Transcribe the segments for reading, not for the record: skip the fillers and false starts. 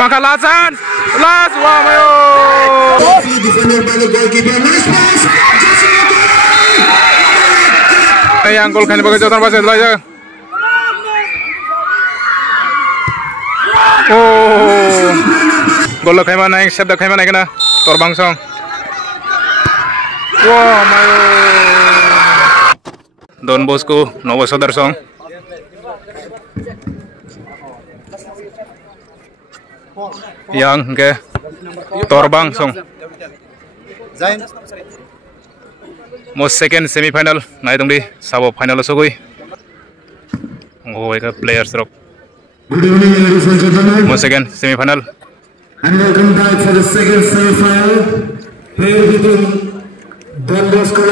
Maka Lazan, wah mayo. Yang gol kali bagai jauhan pasir aja. Oh, gol kali mana yang shot kali mana kena Torbang Song. Wah mayo. Don Bosco Novo Sodar Song. Yang ke Torbang Song. Most second semi-final naik dong di sabo final sogoi. Oh, eka players rock. Good evening, ladies and gentlemen. Most second semi-final. And welcome back for the second semi-final. Here between Don Bosco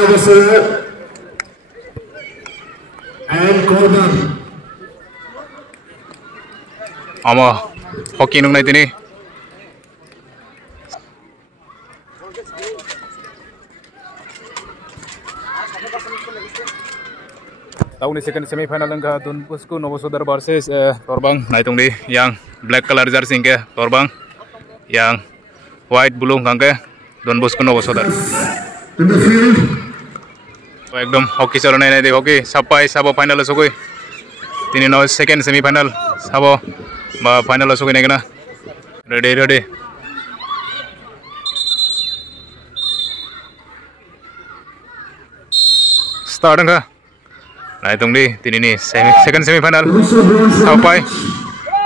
and Corban. Ama hoki nung naik ini. Tahun ini second semi-final angka Don Bosco Novo Sodar versus Torbang naik dong di yang black color jersey ke Torbang, yang white blue ke Don Bosco Novo Sodar. In the field. Ekdom hoki chalo naik di hoki sampai sabo final sogoi. Tini no second semi-final sabo ba final sogoi naik na. Ready. Start angka. Nah hitung di tini nih second semi-final sampai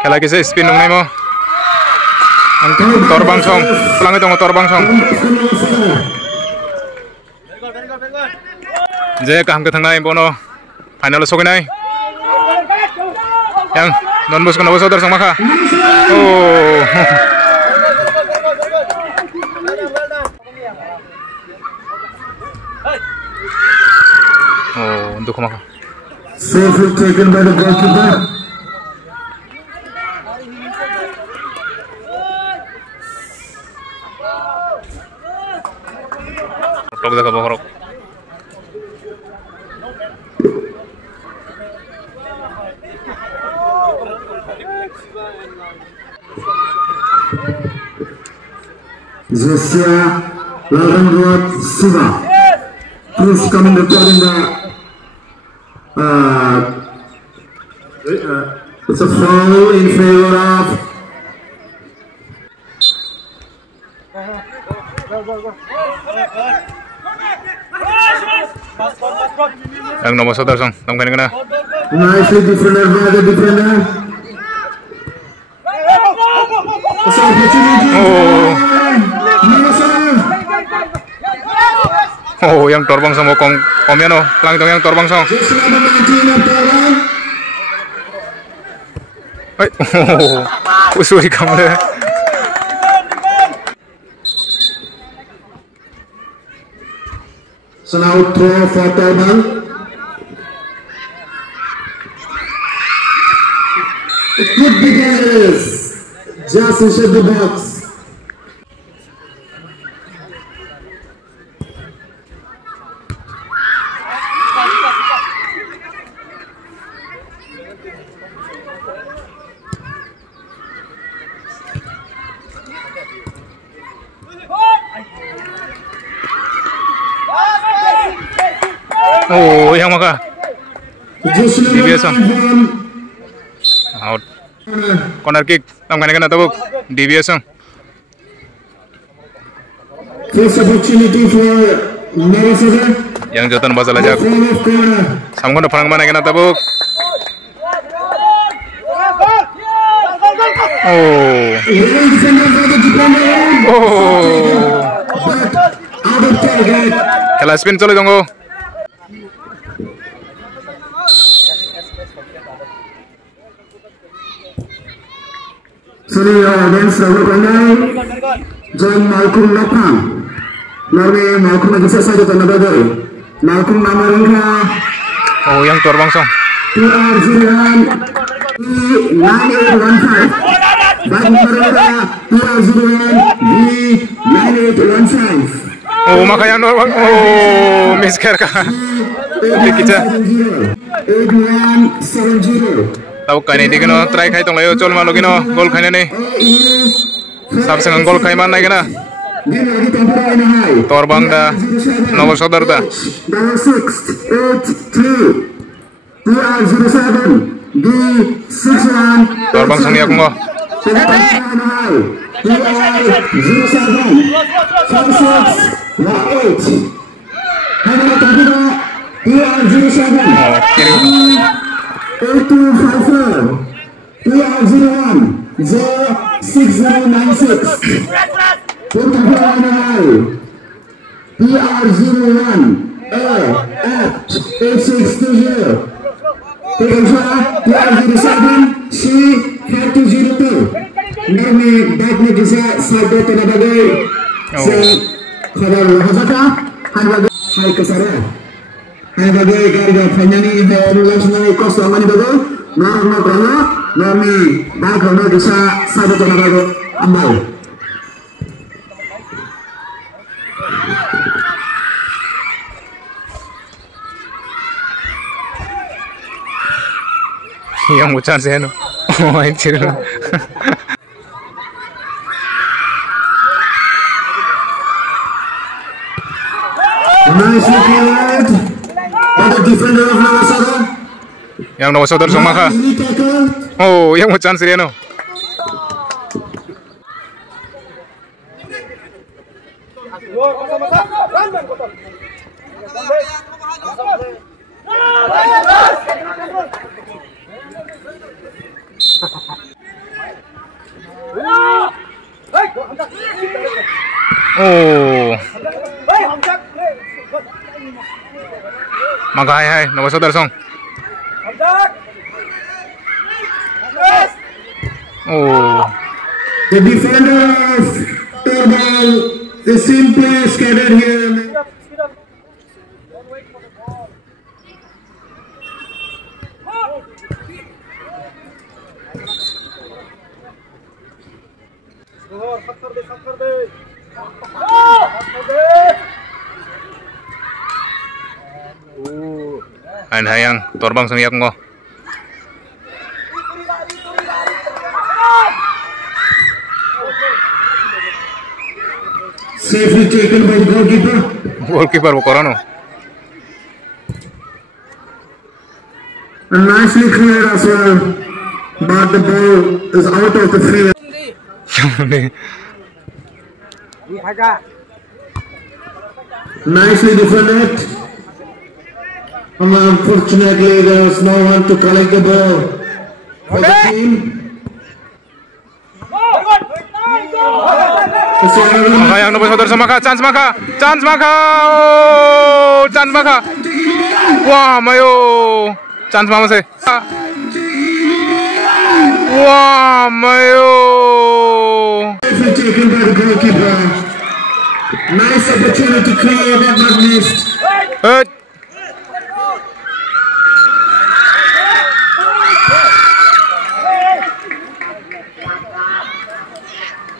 kala kisah spin dong mo Torbang Song pelang itu Torbang Song jadi kaham ketang naik bono final sogi naik yang Don Bosco Novo Sodar Song maka untuk maka Safely taken by the goalkeeper. Rok dah kabur. Josia Laranruat Siva. Please come in recording the it's a foul in favor of yang Novo Sodar Song, tamkan kena. nicely defended by the defender. It's an opportunity. Yang Torbang Song komnya no, pelang itu yang Torbang Song. Usui kamu deh. So now throw for Torbang. It could be dangerous. Just inside the box. Yang maka DBS out corner kick tamkan kena tabuk DBS First opportunity for Narasada. yang jotan basal aja samgon perang mana kena tabuk kala spin chole dongo. Sorry, against Rahul Pandai, join Malcolm Lapang. Name Malcolm lagi saja tanah badai. Malcolm nama lengkap. Yang Torbang Song. PR01 9815. Bagi mereka PR01 9815. Maka yang Torbang. Misker kah? 8170. tau kaini dikino try khai tong layo chol malo kino gol khaina ni sab sang gol khai man nai kana torbang da Novo Sodar da torbang sang yak mo yang mau chance no oh anjir nice cleared by the defender of Novo Sodar. Yang Novo Sodar Somaka. Oh, yang mau chance dia no. Oh. Maka hai Novo Sodar song. Oh. The defender of Torbal is simply scattered here. Ain hayang torbang sang yak ngo. Safely taken by the goalkeeper. Goalkeeper Bokorano. Nicely cleared as well, but the ball is out of the field. Nicely defended. Unfortunately, there was no one to collect the ball for the team. Yang Novo Sodar Somaka, chance maka, oh, chance maka. Wah, mayo, chance mama se. Wah, mayo. Taken by the goalkeeper. Nice opportunity to clear, but not missed.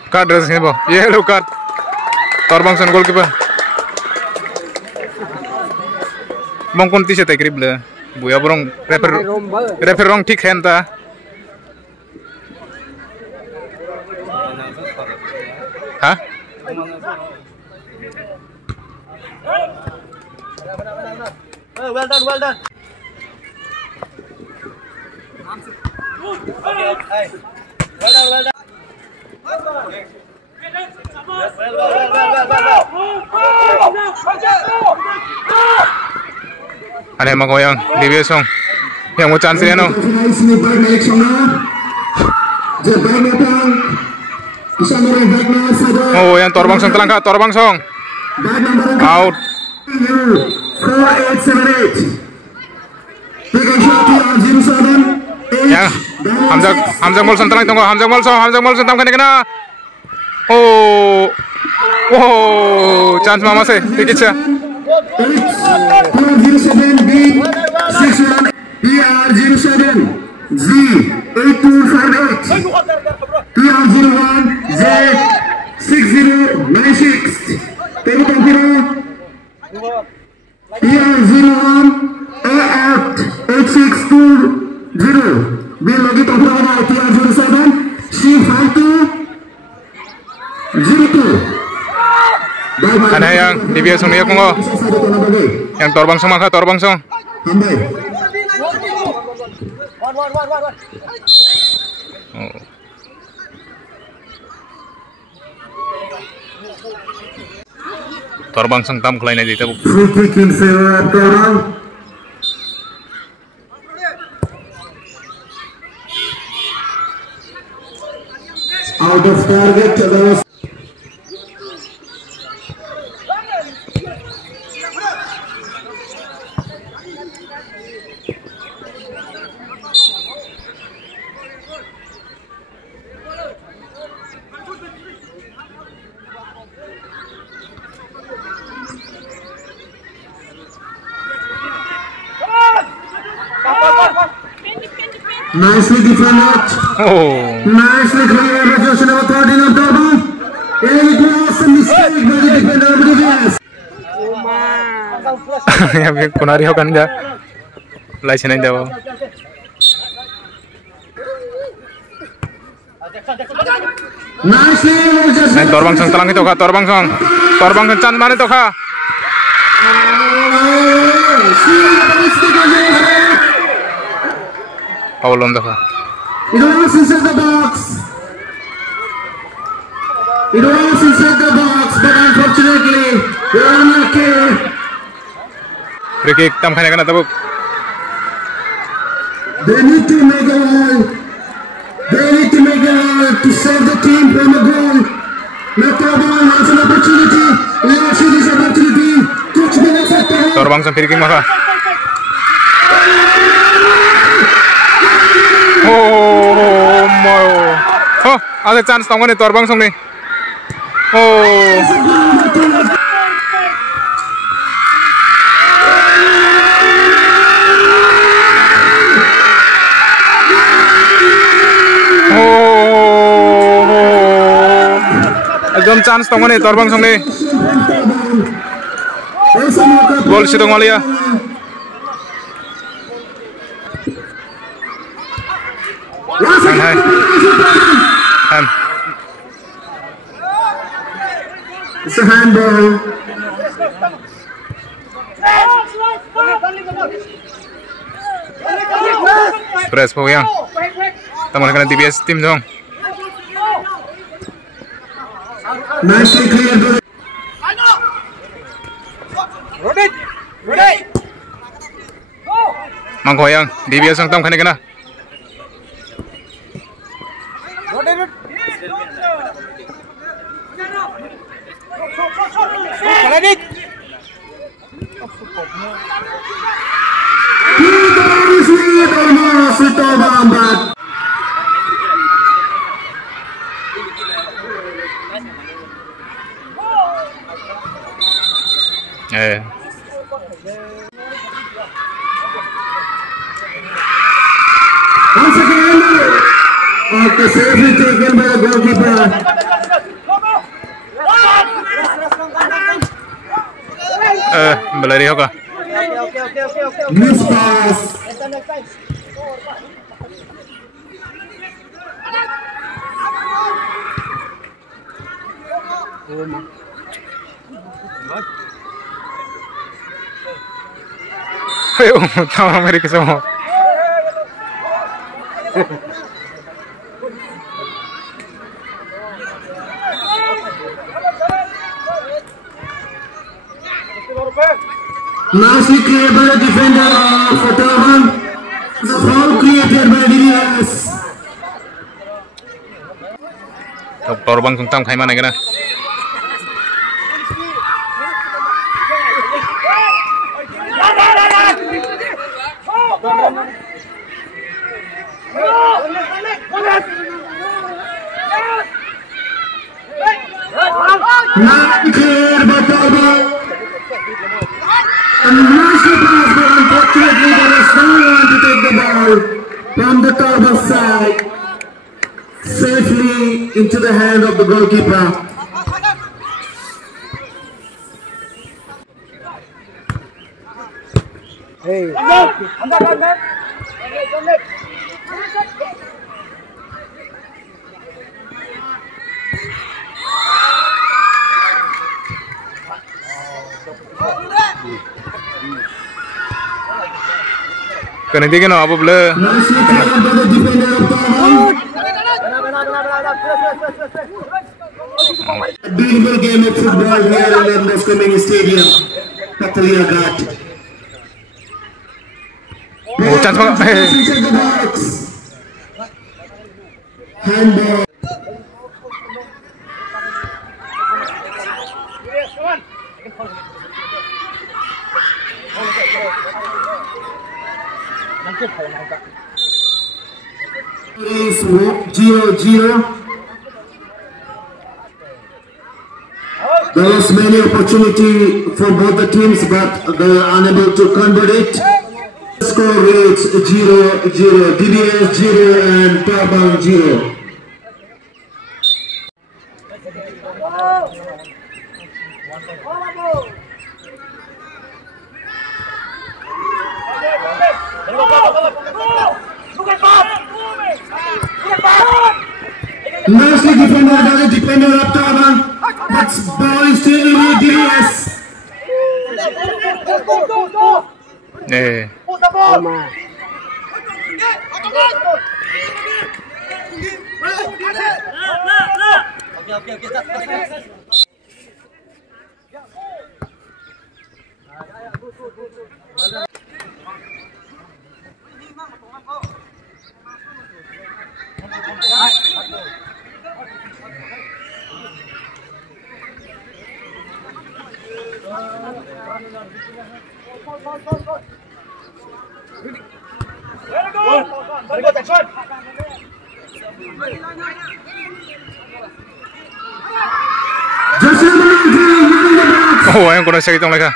Card dress ni bo, yellow card. Torbang san goalkeeper. Mongkon t-shirt ay krib le. Buya borong refer rong tik henta. Hah? Well done, well done. Hey, well done, well done. Ada yang magoyang di besong yang mau chance ya no. Oh, yang torbang song telangka, torbang song out. 4878. Ya, Hamzah Mol sentelang tunggu, Hamzah Mol sentam kena. Oh, wow, chance mama se, dikit sih. 207B61 PR07 Z8258 PR01 Z6096 PR01 AF8620 Bill lagi terperang ITR 07 C5202. Ana yang DBS sung niya kungo. Yang torbang sung maka torbang sung. Handai. Oh. Torbang sung tam kelai na dito. Free kick in favor of Torbang. Out of target. Nicely defended. Oh. Nicely cleared. Rejection of authority of Torbang. It was a mistake by the defender of the defense. Ya kunari ho kan dia. Lai sinain dia. Nicely rejection. Torbang sung talang itu ka torbang sung. Torbang kencan mana itu ka? Paulon dah. It was inside the box. It was inside the box, but unfortunately, they are unlucky. Free kick tam khane kana tabuk. They need to make a goal. They need to make a goal to save the team from a goal. Torbang has an opportunity. Let's see this opportunity. 2 minutes after. Torbang sung free kick maka. Oh my. Oh, ada chance tong ni torbang sung ni. Oh. Ekdom chance tong ni torbang sung ni. Gol si tong Malia. It's a handball. Press po yang. Taman kana DBS team dong. Nicely cleared. Mangko yang DBS ang tam khane kana. Once again, after safely taken by the goalkeeper. Belari hoka. Miss pass. Ayo, tahu Amerika semua. Nicely cleared by the defender of Torbang. The foul created by DBS. Torbang sung tam khai mana kana. Nicely cleared by Torbang. And nicely passed, but unfortunately there is no one to take the ball from the Torbang side safely into the hand of the goalkeeper. Hey. Kena tinggi no apa bela. Nicely taken by the defender of Torban. A beautiful game of football here in Lambos Community Stadium, Pattaya Ghat. Oh, chance banget. Inside the box. Handball. Is 0-0. There was many opportunity for both the teams, but they were unable to convert it. Score is 0-0. DBS 0 and Torban 0. Nicely defended by the defender of Torban, but ball is still in DBS. Eh. Oh, yang kurang sakit mereka.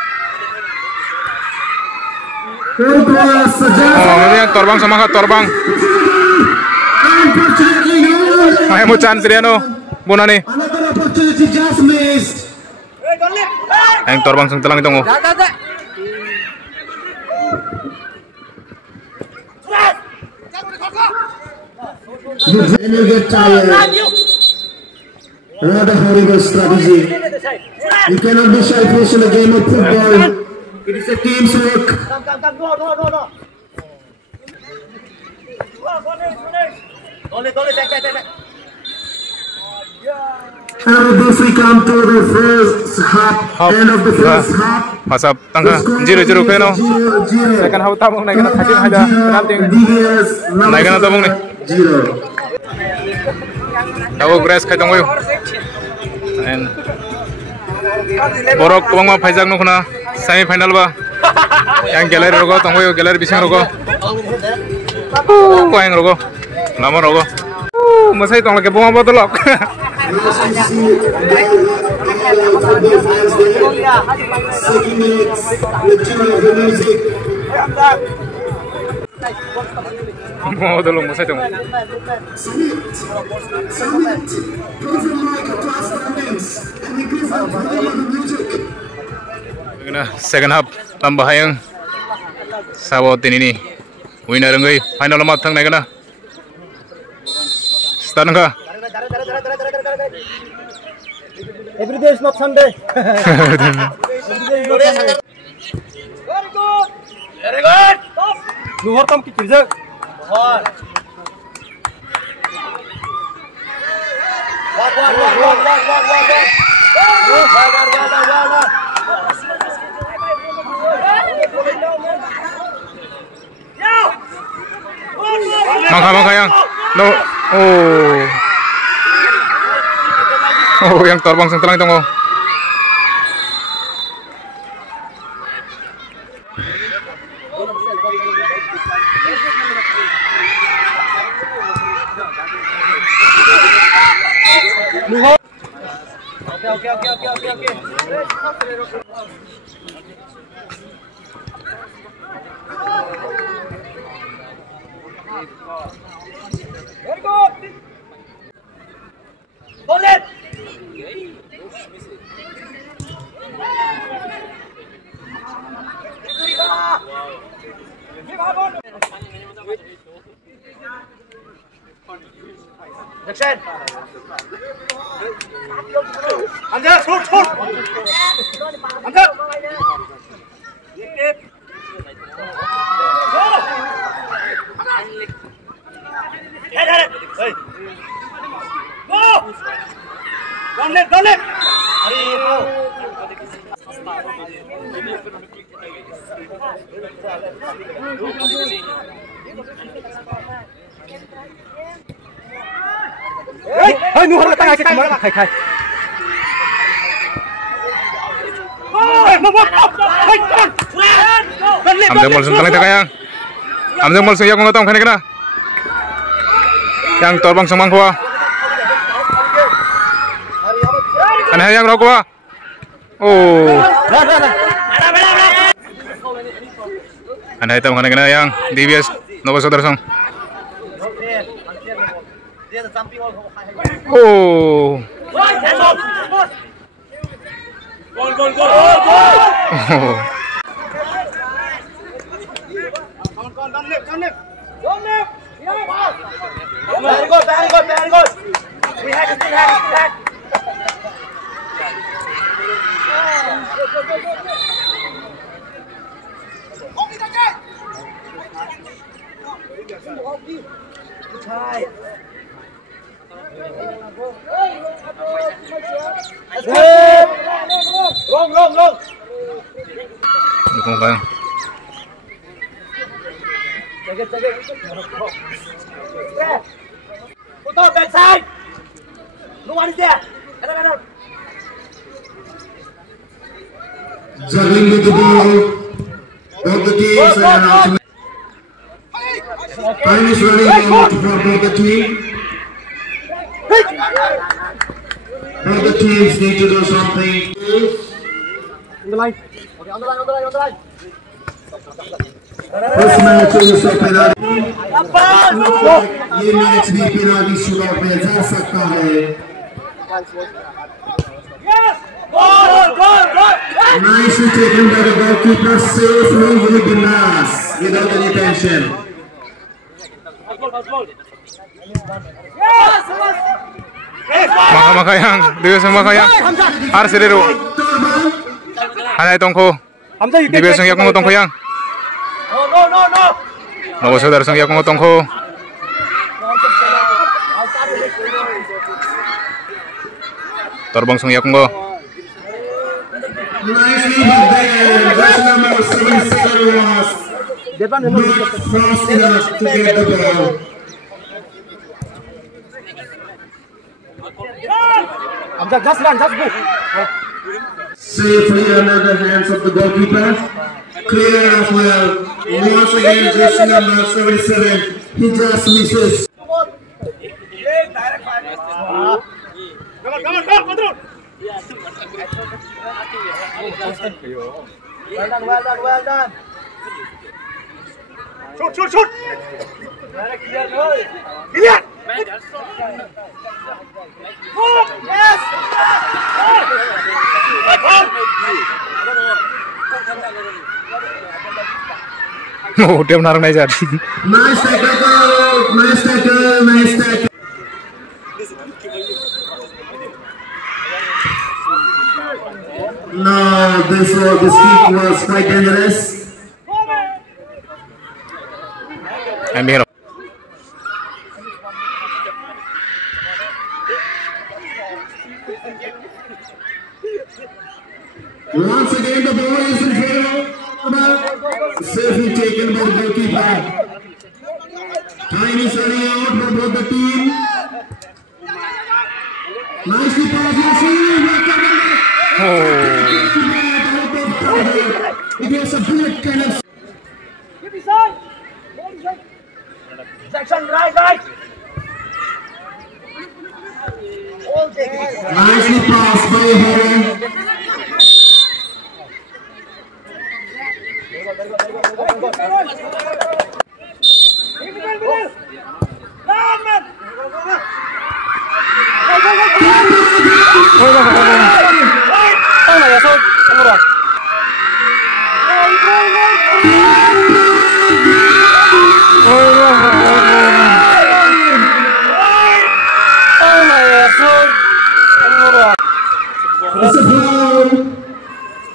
Oh, ini Torban sama kak Torban. Ayo mau chance dia no, bona nih. Another opportunity just missed. Yang Torban sung telang itu ngo. When you get tired, another horrible strategy. You cannot be selfish in a game of football. It is a team's work. And with this we come to the first half, end of the first half. Pasap tangga 0-0 keno. Second half tabung naik kena takim ada penalti. Naik kena tabung nih. 0. Tahu grass kai tonggoy. And borok kubang ma phaijak no khuna semi final ba. Yang gallery rogo tonggoy gallery bising rogo. Koeng rogo. Lama rogo. Masai tong lagi bunga botolok. Mau dulu masai tong. Second half tambah yang sabotin ini winner ngai final mat thang naik na start nga Every day is not Sunday. Very good. Luhur tam ki kirja. Luhur. Mangka yang no oh yang Torban sing telang itu ngo. Okay. Very good. Hold it. Action. Under, shoot. Under. Don't let. Hey, nu harus tengah kita mana kai. Amjang mal sentang itu kayang. Amjang mal suyang ngotong kene kena. Yang torbang semang kuah. Aneh yang rokok. Oh. Aneh itu kene kena yang DBS Novo Saudara Song. Oh. Gol. Very good. We had it. Long. Dukung kayang. Put on back side. No one is there. Juggling with the ball. Both the teams are out. Time is running out for both the teams. Both the teams need to do something. On the line. Okay, on the line. First match is a penalty. ये match भी penalty shootout में जा सकता है. Nicely taken by the goalkeeper, safely with the pass without any tension. Maka yang DBS maka yang Arsideru. Aneh tongko. DBS yang yakung tongko yang. No. Novo Saudara Song yakung tongko. Torbang Song yakung go. Nicely but there, that's number 77 was not fast enough to get the ball. Just run, just go. Safely under the hands of the goalkeeper. Clear as well. Once again, jersey number 77. He just misses. Come on, control. Well done. Shoot. Clear. Yes. Oh, dia menarung aja. Nice tackle. No, this kick was quite dangerous. Amir. Once again, the ball is in favor. Safely taken by the goalkeeper. Time is running out for both the team. Nicely passed. It was a bullet kind of. Give me side. Section right. Nicely passed by Harry.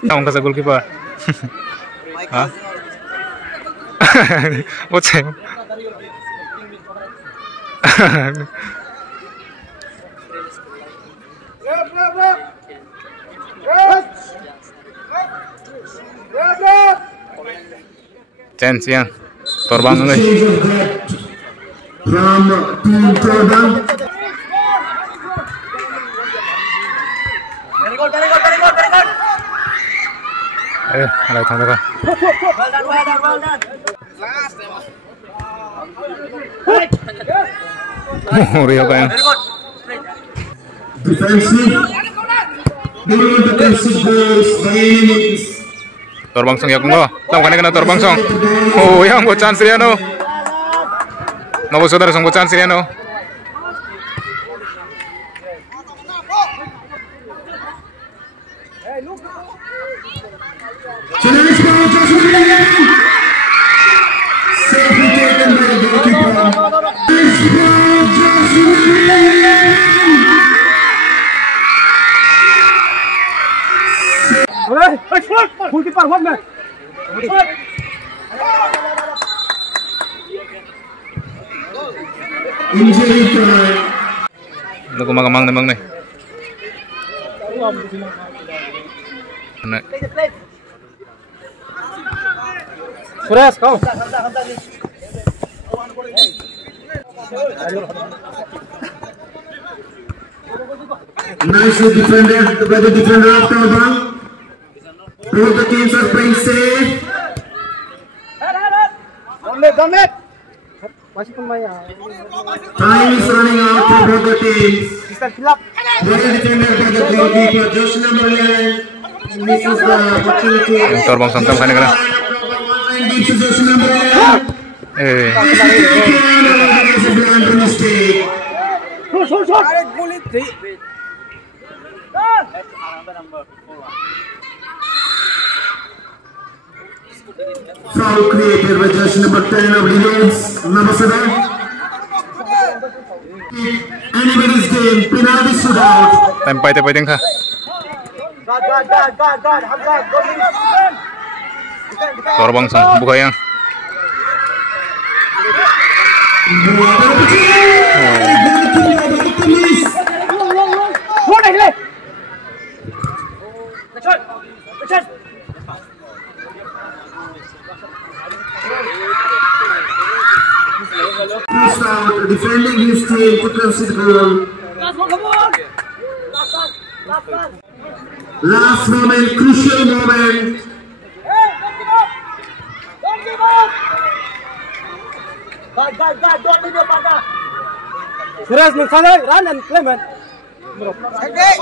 Kamu kasih goalkeeper. Hah? Boceng. chance yang Torbang Change ngai. of that from Team Torbang. Very good, very good, very good, very good. Alai thang ka. Well done, well done, well done. Rio ka yang. Very good. Defensive. Doing defensive goals by any means. Torbang Song yak no. Tam kena Torbang Song. Oh, yang go chance dia no. Novo Sodar Song go chance dia no. Challenge ball, Joshua William. Safely taken by the goalkeeper. Challenge ball, Joshua William. Goalkeeper, one man. Injury time. Lu kumang-kumang namang nih. Nah, Suresh, kau. Nicely defended by the defender of Torbang. Both the teams are playing safe. Don't let. Masih pemain. Time is running out for both the teams. Kita kilap. Well defended by the goalkeeper, Josh number 9. Misses the opportunity. yang Torbang Song tam kena. Gives to Josh number 9. It's a blunder mistake. Shot. Bullet. Foul created by Josh number 10 of Leeds, number 7. Anybody's game, penalty shootout. Time pai ting ka. God. Hamza, go in. Torbang Song buka yang. Go ahead. Shot. He's out, defending his team to concede goal. Come on. Last moment, crucial moment. Don't give up. God, don't leave your partner. Suresh, look forward, run and play, man. Yes.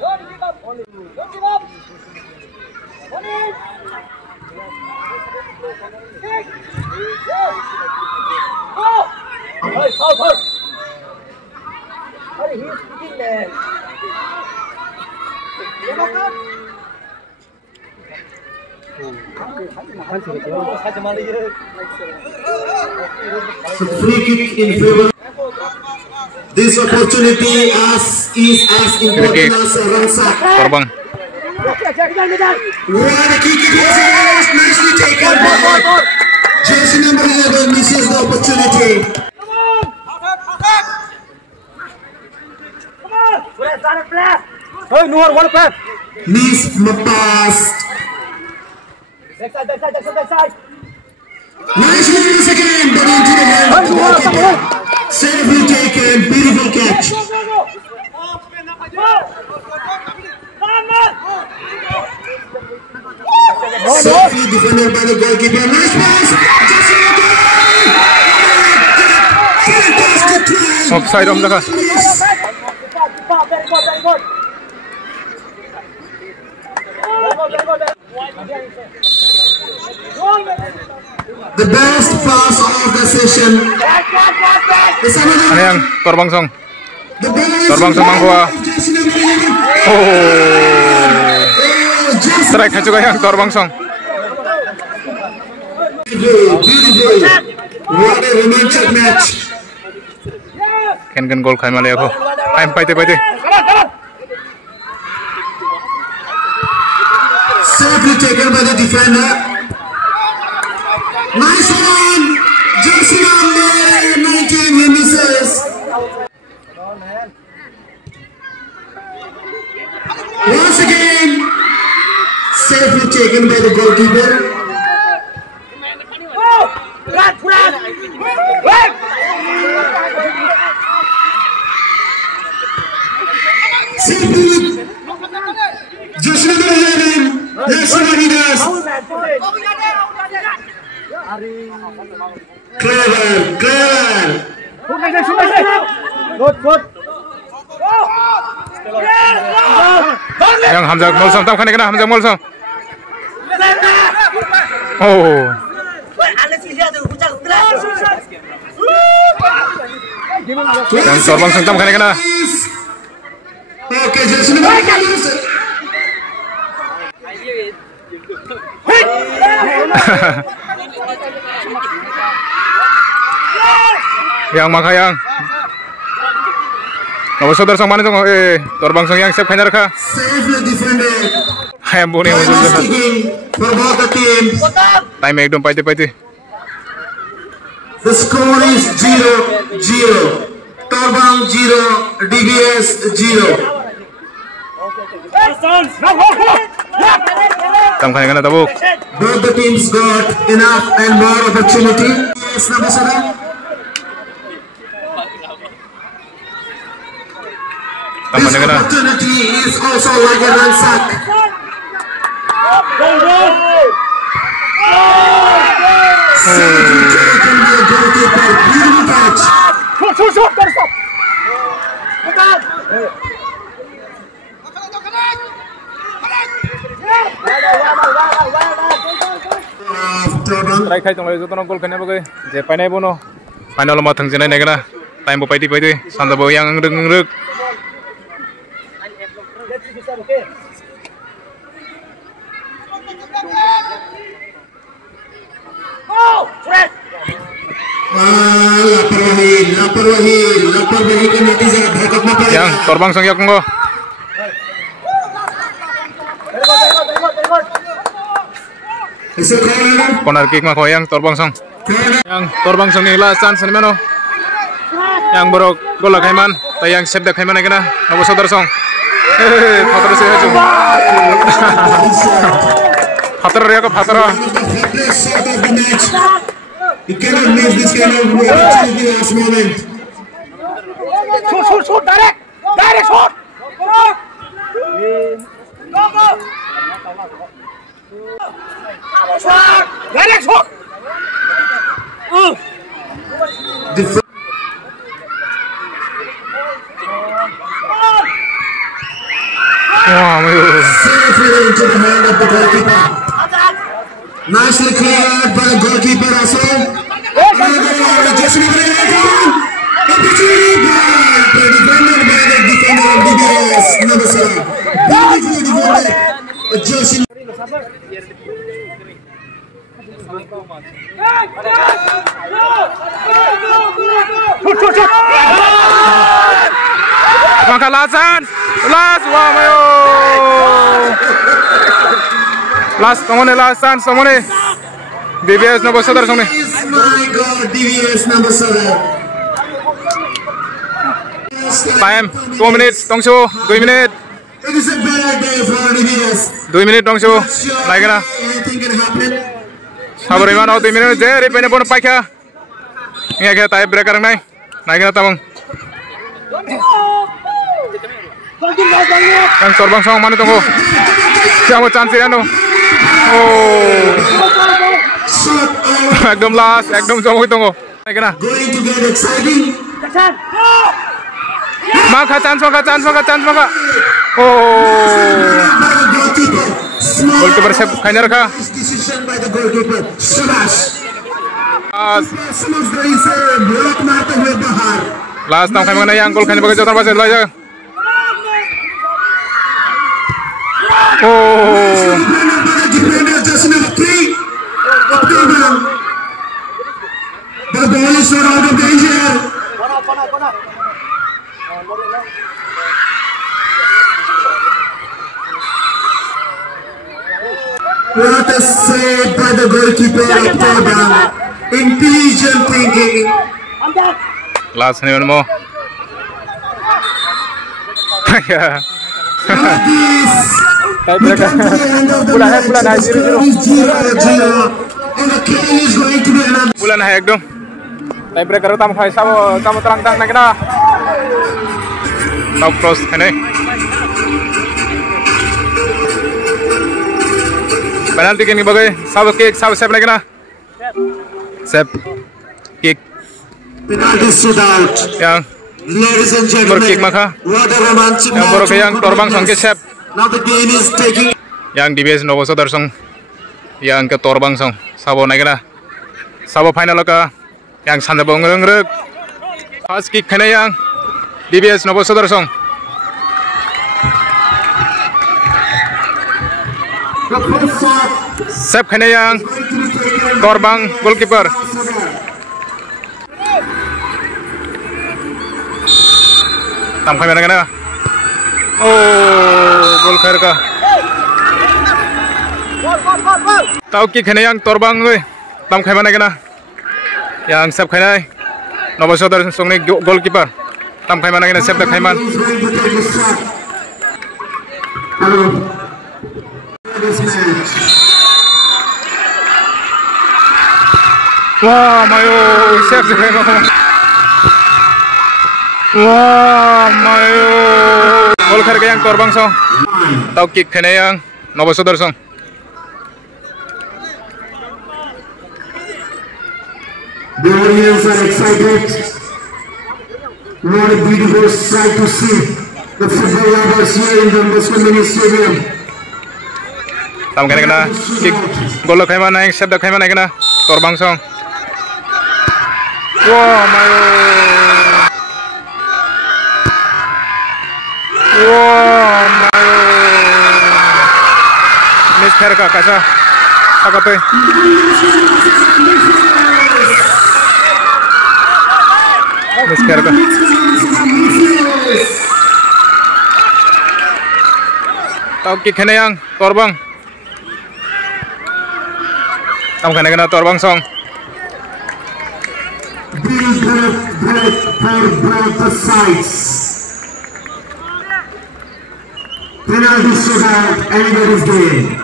Don't give up. Don't give up. Kick. Yes. Go. Foul. Hurry, he's kicking there. So free kick in favor. This opportunity is as important as a run sack. Torbang. What a kick it was! Nicely taken by jersey number 11 misses the opportunity. Hey, Noor, one play. Miss pass. Backside. Nicely once again, but into the hand of the goalkeeper. Safely taken, beautiful catch. Safely defended by the goalkeeper. Nice pass. Jesse again. Fantastic play. Offside om ka. The best pass of the session. It's another. Ano yang Torbang Song? The best Torbang Song mangkuha. Jesse number 11. Oh, Jesse. strike juga yang Torbang Song. Beautiful. What a romantic match. Ken gol khai male ako. Time pai te. Safely taken by the defender. Nice one. Jersey number 19 he misses. Once again, safely taken by the goalkeeper. Clever. Good. Yang Hamzah Molsom tam khane kana Hamzah Molsom. Oh. Yang Torbang Song tam khane kana. Okay, jersey number 5. Yang Makayang. Nomor saudara Song mana tu? Torbang Song yang siap khane rakha. Safely defended. Hayam bone mujud jaha. For both the teams. Time ekdom paite. The score is 0-0. Torbang 0, DBS 0. Tam khane kana tabuk. Both the teams got enough and more opportunity. Yes, number 7. Tam This khane kana. opportunity is also like a run sack. Can be a goalkeeper. Beautiful catch. Shoot, stop. Torbang. Try khai tong lai jotono gol khane bagai. Je painai bono. Final ma thangjenai nai kana. Time bo paiti. Sanda bo yang reng. लापरवाही का नतीजा भुगतना पड़ेगा। Yang Torbang Song yak ngo. इसे कौन Corner kick ma ko yang Torbang Song. Yang Torbang Song ni last chance ni mano. Yang borok gol khaiman, ta yang save da khaiman kana. Nomor saudara Song. Phatara se haju. Phatara ya ko phatara. shot of the match. You cannot miss this kind of opportunity last moment. Shoot, direct shoot. Direct shoot. Wah, Safely into the hand of the goalkeeper. Nicely cleared by the goalkeeper also. Defended by the defender of DBS, number 7. Beautifully defended. Joshi. Maka last, wah mayo. Last chance, tomone. DBS nomor saudara Song ni. My God, DBS number 7. Time 2 minutes, tongsu 2 minutes. It is a bad day for DBS. 2 minutes tongsu. Naik na. Anything can happen. Sabar iman 2 minutes je. Repene pun pakai. Ini agak type breaker nai. Naik na tamang. Yang Torbang Song mana tunggu? Siapa chance ya no? Oh, Shot out. ekdom last, ekdom jauh tunggu. Naik na. Going to get exciting. Maka chance. Oh, By the goalkeeper. Small goalkeeper siap kanyar ka. decision by the goalkeeper. Shabash. Some of the is block मारते हुए बाहर. Last tam kami mana yang gol kanyar bagai jotan pasal lagi. Oh, Defender just number 3. October. The ball is not out of danger. What a save by the goalkeeper of Torbang. Intelligent thinking. last ni mana mo? Ya. This. Type We breaker. come to the end of the match. The score is 0-0. And the game is going to be another. Bulan hai ekdom. Type breaker tam khai sama terang naik na. Now cross kene. Penalti kini bagai sab kick sab save naik na. Sep kick Penalty shootout. yang Ladies and berkick gentlemen, maka what a romantic yang match. borok yang torbang song ke Sep Now the game is taking. yang DBS Novosodar song yang ke torbang song sabo naikna sabo final ka yang sanda bongreng first kick kena yang DBS Novosodar song The first shot Sep kena yang to be taken. torbang goalkeeper tam khamena kena oh gol khair ka tau kick kena yang torbang tam khamena kena yang Sep kena Novosodar song ni goalkeeper tam khamena kena Sep da khaiman He's going to take the shot. Hello. This match. wah mayo Sep se khaiman wah mayo gol khair ka yang torbang song tau kick kena yang Novosodar song The audience are excited. What a beautiful sight to see. The football lovers here in the Bosco Mini Stadium. tam kena kick gol khaiman naik Sep da khaiman naik kena torbang song wah mayo wah mayo miss khair ka kaisa sakate miss khair ka tau kick kena yang torbang tam kena torbang song Both the sides. Penalty shootout, anybody's game.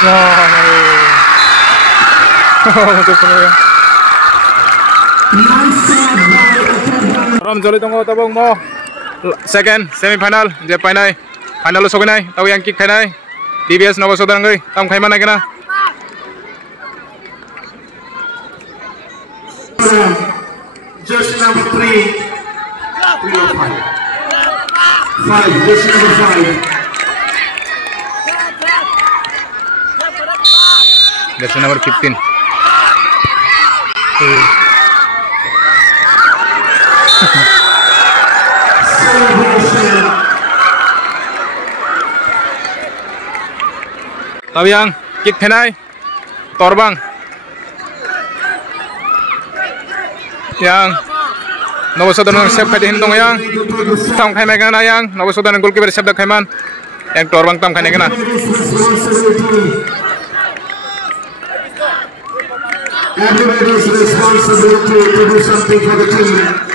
wah mayo betul ya Nice shot by the football. Rom joli tongo tabong mo second semi final je painai final lo soginai tau yang kick khainai DBS Novosodar ngai tam khaiman naikna Jersey number 3. 3 or 5. 5, jersey number 5. that's number 15 Celebration. tau yang kick khainai torbang yang Novosodar nang Sep khai hin dong yang tam khaimai kana yang Novosodar nang goalkeeper Sep da khaiman yang torbang tam khainai kana Everybody's responsibility to do something for the team.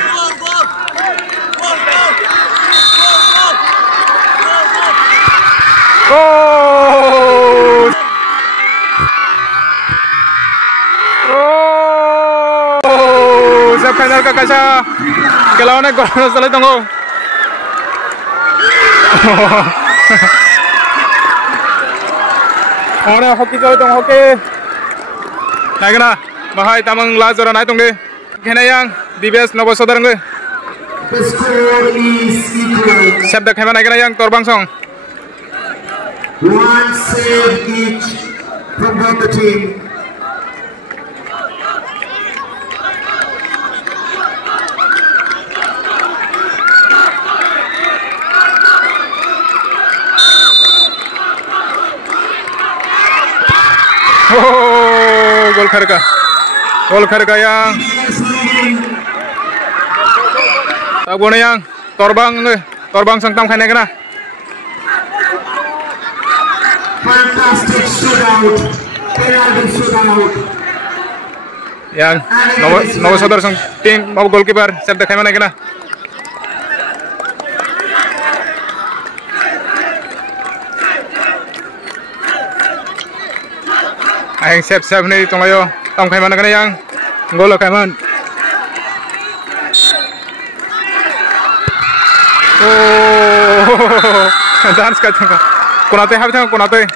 oh oh Sep final ka kaisa kelawan gol salai tongo ora hoki joi tong hoki naikna bahai tamang la jora nai tongde khena yang DBS Novosodar ngai The score is equal. Sep da khaima naikna yang torbang song One save each from both the team. oh gol khair ka yang tau gona yang torbang sang tam khainai kana Fantastic shootout. Penalty shootout. yang Novosodar sang tim mau goalkeeper Sep da khaima naikna aing Sep ni tonglayo tam khaima naikna yang gol khaiman Oh, dance ka tanga. Kunate habi tanga kunate.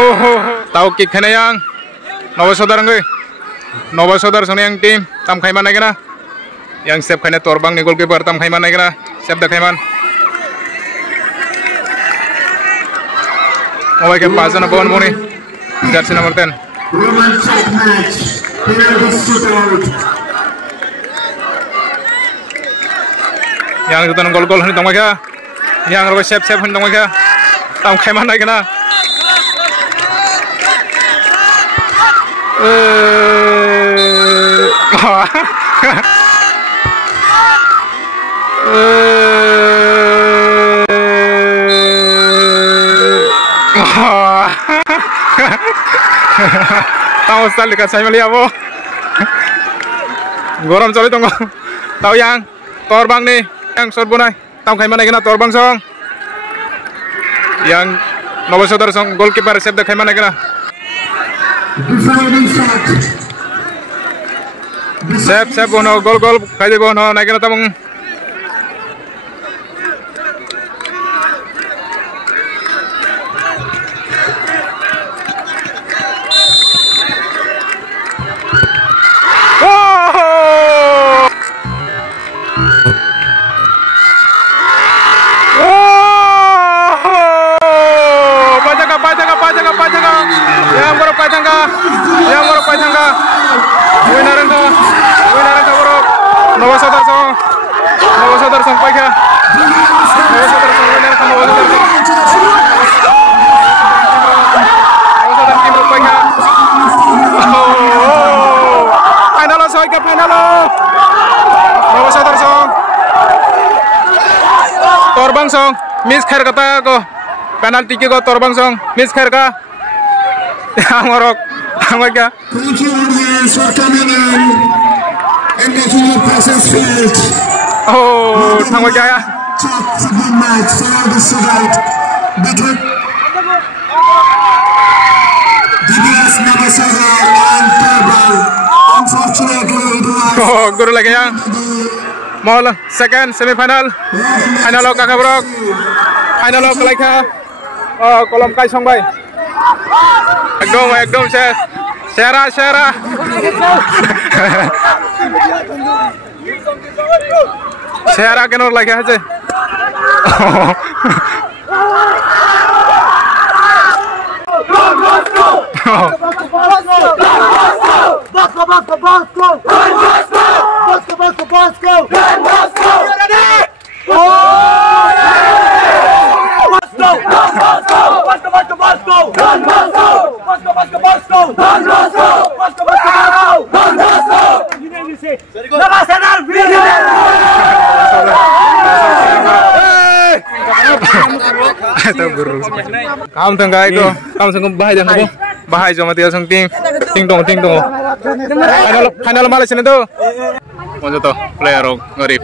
Oh, tahu kick kena yang. Novasodar ngai. Novasodar sone yang tim tam khaiman naik na. Yang sep kena torbang ni goalkeeper tam khaiman naik na. Sep dah khaiman. Mobile ke pass na bawaan boni. Jersey number 10. Romantic match. Penalty shootout. Yang itu nang gol hani tong ka. Yang ro sep hani tong ka. Tam khaiman naik na. Tahu sekali kan saya melihat bo. Goram cari tunggu. Tahu yang torbang nih, yang sorbunai. Tahu kayak mana kena torbang song. Yang Novasodar song goalkeeper save dah kayak mana kena. Save bono gol kayak bono naik kena tabung. Novasodar song pakai. Novasodar song winner kan Novasodar song. Novasodar tim pakai. Oh, final soy ke final. Novasodar song. Torbang song miss khair kata ko. Penalty ke ko torbang song miss khair ka. Amorok amaka. Thank you audience for coming in and making your presence felt. Oh, tanggal jaya. Top football match for the shootout between DBS Novasodar and Torbang. Unfortunately, it was Oh, guru lagi yang. Mall second semifinal. Final lo kakak bro. Final lo kelai ka. Oh, kolom kai song bay. Ekdom Shera. Shera kenor lagi aja. Kamu tengah itu, kamu senggup bahaya jangan kamu bahaya cuma tiada seng ting dong. Final malah sini tuh. Mau tuh player ngeri,